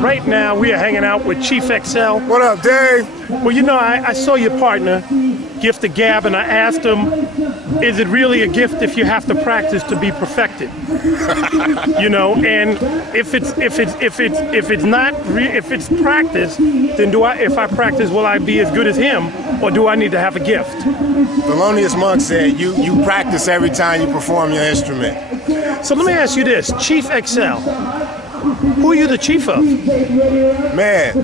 Right now, we are hanging out with Chief XL. What up, Dave? Well, you know, I saw your partner, Gift of Gab, and I asked him, is it really a gift if you have to practice to be perfected? You know, and if it's practice, then if I practice, will I be as good as him, or do I need to have a gift? Thelonious Monk said you practice every time you perform your instrument. So let me ask you this, Chief XL. Who are you the chief of? Man.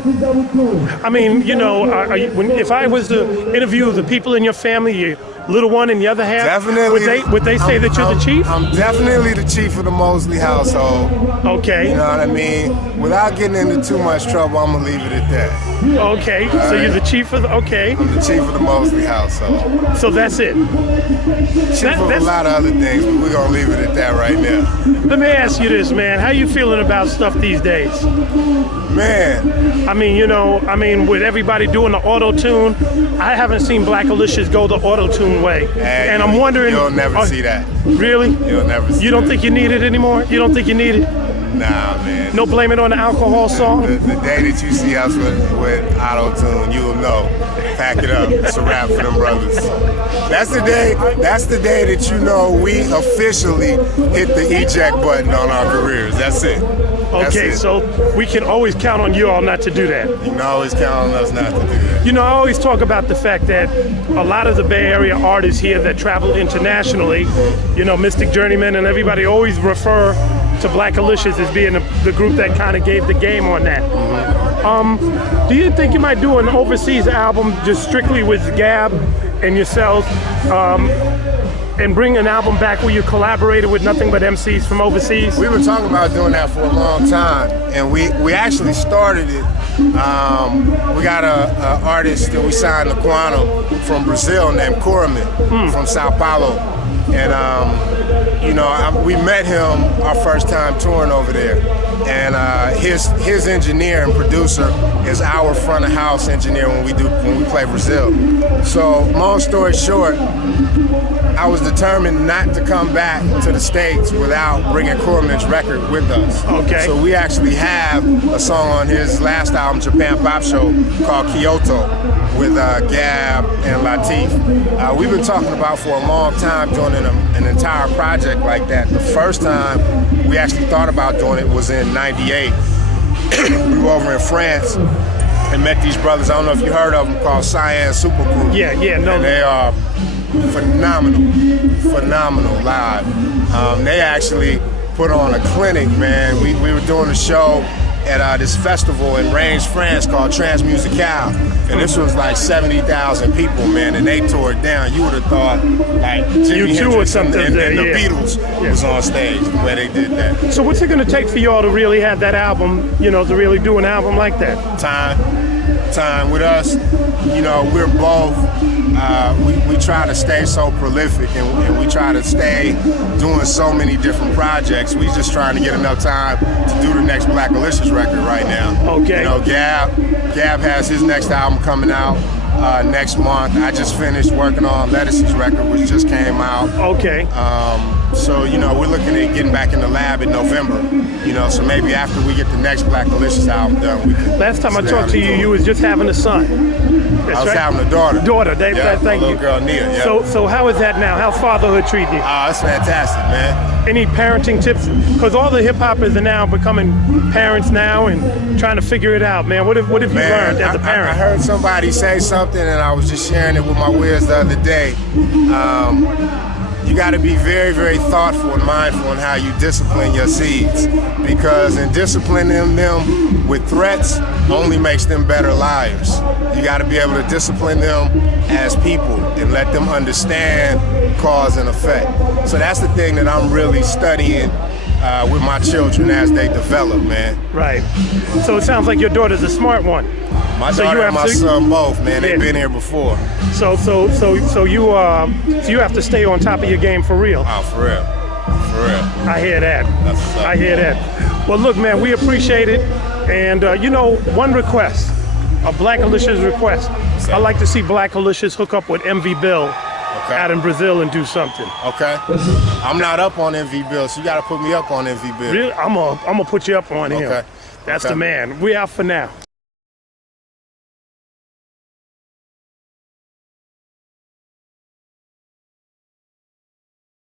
I mean, you know, if I was to interview the people in your family, your little one and the other half, definitely, would they say that you're the chief? I'm definitely the chief of the Mosley household. Okay. You know what I mean? Without getting into too much trouble, I'm going to leave it at that. Okay, so you're the chief of the, okay. I'm the chief of the Mosley household. So that's it? Chief of a lot of other things, but we're going to leave it at that right now. Let me ask you this, man. How you feeling about stuff these days? Man. I mean, you know, with everybody doing the auto-tune, I haven't seen Blackalicious go the auto-tune way. And I'm wondering... You'll never see that. Really? You'll never see that. You don't think you need it anymore? You don't think you need it? Nah, man. No blame it on the alcohol song? The day that you see us with auto-tune, you'll know. Pack it up. It's a wrap for them brothers. That's the day that you know we officially hit the eject button on our careers. That's it. Okay, so we can always count on you all not to do that. You can always count on us not to do that. You know, I always talk about the fact that a lot of the Bay Area artists here that travel internationally, you know, Mystic Journeyman and everybody always refer to Blackalicious as being the group that kind of gave the game on that. Do you think you might do an overseas album just strictly with Gab and yourselves, and bring an album back where you collaborated with nothing but MCs from overseas? We've been talking about doing that for a long time, and we actually started it. We got a artist that we signed to Quantum from Brazil named Coraman from Sao Paulo. And, you know, we met him our first time touring over there. And his engineer and producer is our front of house engineer when we play Brazil. So, long story short, I was determined not to come back to the States without bringing Coraman's record with us. Okay. So we actually have a song on his last album, Japan Pop Show, called Kyoto, with Gab and Latif. We've been talking about for a long time doing an entire project like that. The first time we actually thought about doing it was in '98. We were over in France and met these brothers. I don't know if you heard of them, called Cyan Super Crew. Yeah, no. And they are phenomenal live. They actually put on a clinic, man. We were doing a show at this festival in Reims, France called Transmusicale. And this was like 70,000 people, man, and they tore it down. You would have thought like Jimi Hendrix and the Beatles was on stage the way they did that. So what's it gonna take for y'all to really have that album, you know, to really do an album like that? Time with us. You know, we're both, we try to stay so prolific and we try to stay doing so many different projects. We just trying to get enough time to do the next Blackalicious record right now. Okay. You know, Gab has his next album coming out next month. I just finished working on Lettuce's record, which just came out. Okay. So, you know, we're looking at getting back in the lab in November. You know, so maybe after we get the next Blackalicious album done, we can. Last time I talked to you, you was just having a son. I was having a daughter. Thank you. Little girl Nia. Yeah. So how is that now? How's fatherhood treating you? It's fantastic, man. Any parenting tips? Because all the hip hoppers are now becoming parents now and trying to figure it out, man. What have you learned as a parent? I heard somebody say something, and I was just sharing it with my whiz the other day. You got to be very, very thoughtful and mindful in how you discipline your seeds, because in disciplining them with threats only makes them better liars. You got to be able to discipline them as people and and let them understand cause and effect. So that's the thing that I'm really studying with my children as they develop, man. Right. So it sounds like your daughter's a smart one. My daughter and my son both, man. They've been here before. So you have to stay on top of your game for real. Oh, for real. For real. I hear that. That's what's up. I hear that. Well, look, man, we appreciate it. And, one request, a Blackalicious request. I'd like to see Blackalicious hook up with MV Bill out in Brazil and do something. Okay. I'm not up on MV Bill, so you got to put me up on MV Bill. Really? I'm gonna put you up on him. Okay. That's the man. We out for now.